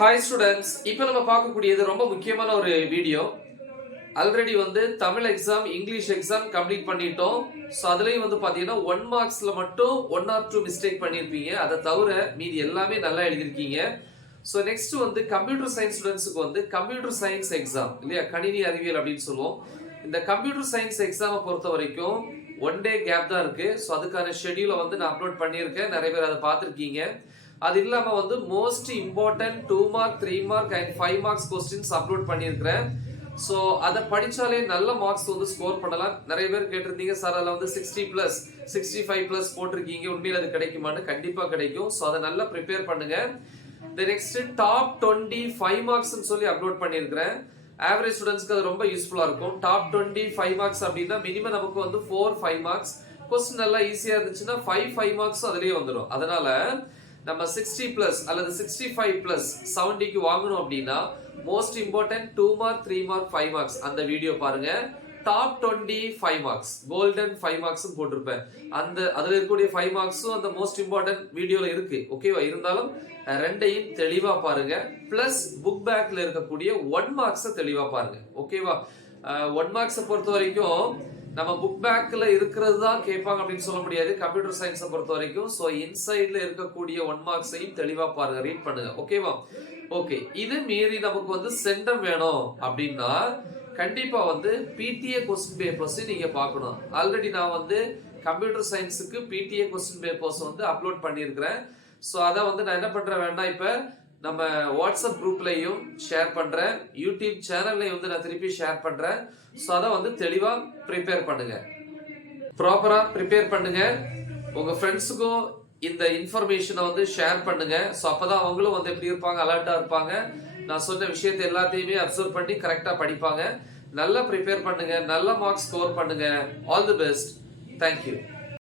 Hi students, இப்போ நம்ம பார்க்கக்கூடியது ரொம்ப முக்கியமான ஒரு video. Already Tamil exam, English exam complete பண்ணிட்டோம். ஸோ அதுலேயும் பார்த்தீங்கன்னா 1 மார்க்ஸில் மட்டும் 1 or 2 மிஸ்டேக் பண்ணியிருப்பீங்க. அதை தவிர மீதி எல்லாமே நல்லா எழுதியிருக்கீங்க. ஸோ நெக்ஸ்ட் கம்ப்யூட்டர் சயின்ஸ் ஸ்டூடெண்ட்ஸுக்கு கம்ப்யூட்டர் சயின்ஸ் எக்ஸாம் இல்லையா, கணினி அறிவியல் அப்படின்னு சொல்லுவோம். இந்த கம்ப்யூட்டர் சயின்ஸ் எக்ஸாமை பொறுத்த வரைக்கும் 1 day கேப் தான் இருக்கு. ஸோ அதுக்கான ஷெடியூலை நான் அப்லோட் பண்ணியிருக்கேன். நிறைய பேர் அதை பார்த்துருக்கீங்க. அது இல்லாம most important 2 mark 3 mark and 5 marks questions upload பண்ணியிருக்கிறேன். ஸோ அதை படிச்சாலே நல்ல மார்க்ஸ் ஸ்கோர் பண்ணலாம். நிறைய பேர் கேட்டிருந்தீங்க, சார் அதில் 60+, 65+ போட்டிருக்கீங்க, உண்மையில் அது கிடைக்குமான்னு. கண்டிப்பா கிடைக்கும். ஸோ அதை நல்லா ப்ரிப்பேர் பண்ணுங்க. நெக்ஸ்ட் டாப் 25 marks சொல்லி அப்லோட் பண்ணியிருக்கிறேன். ஆவரேஜ் ஸ்டூடெண்ட்ஸ்க்கு அது ரொம்ப யூஸ்ஃபுல்லா இருக்கும். டாப் 25 marks அப்படின்னா மினிமம் நமக்கு 4-5 marks. கொஸ்டின் நல்லா ஈஸியா இருந்துச்சுன்னா 5 marks அதுலயே வந்துடும். அதனால நம்ம 60+ அல்லது 65+ 70க்கு வாங்கணும் அப்படின்னா most important 2 mark 3 mark 5 marks அந்த வீடியோ பாருங்க. டாப் 25 marks கோல்டன் 5 marks போட்டிருப்பேன். அதுல இருக்கக்கூடிய 5 marksம் அந்த மோஸ்ட் இம்பார்ட்டன்ட் வீடியோல இருக்கு. ஓகேவா? இருந்தாலும் ரெண்டையும் தெளிவா பாருங்க. பிளஸ் புக் பேக்ல இருக்கக்கூடிய 1 marks தெளிவா பாருங்க. ஓகேவா? 1 marks பொறுத்த வரைக்கும் நம்ம புக் பேக்ல இருக்கிறது தான் கேட்பாங்க அப்படின்னு சொல்ல முடியாது கம்ப்யூட்டர் சயின்ஸை பொறுத்த வரைக்கும். ஸோ இன்சைட்ல இருக்கக்கூடிய 1 marksையும் தெளிவா பாருங்க, ரீட் பண்ணுங்க. ஓகேவா? ஓகே, இது மீறி நமக்கு சென்டம் வேணும் அப்படின்னா கண்டிப்பா பிடிஏ கொஸ்டின் பேப்பர்ஸ் நீங்க பார்க்கணும். ஆல்ரெடி நான் கம்ப்யூட்டர் சயின்ஸுக்கு பிடிஏ கொஸ்டின் பேப்பர்ஸ் அப்லோட் பண்ணியிருக்கிறேன். ஸோ அதை நான் என்ன பண்றேன் வேண்டாம், இப்ப நம்ம வாட்ஸ்அப் குரூப்லையும் ஷேர் பண்றேன், யூடியூப் சேனல்லையும் நான் திருப்பி ஷேர் பண்றேன். ஸோ அதை தெளிவா ப்ரிப்பேர் பண்ணுங்க, ப்ராப்பரா ப்ரிப்பேர் பண்ணுங்க. உங்க ஃப்ரெண்ட்ஸுக்கும் இந்த இன்ஃபர்மேஷனை ஷேர் பண்ணுங்க. ஸோ அப்பதான் அவங்களும் எப்படி இருப்பாங்க, அலர்ட்டா இருப்பாங்க. நான் சொன்ன விஷயத்தை எல்லாத்தையுமே அப்சர்வ் பண்ணி கரெக்டா படிப்பாங்க. நல்லா ப்ரிப்பேர் பண்ணுங்க, நல்ல மார்க்ஸ் ஸ்கோர் பண்ணுங்க. All the best. தேங்க்யூ.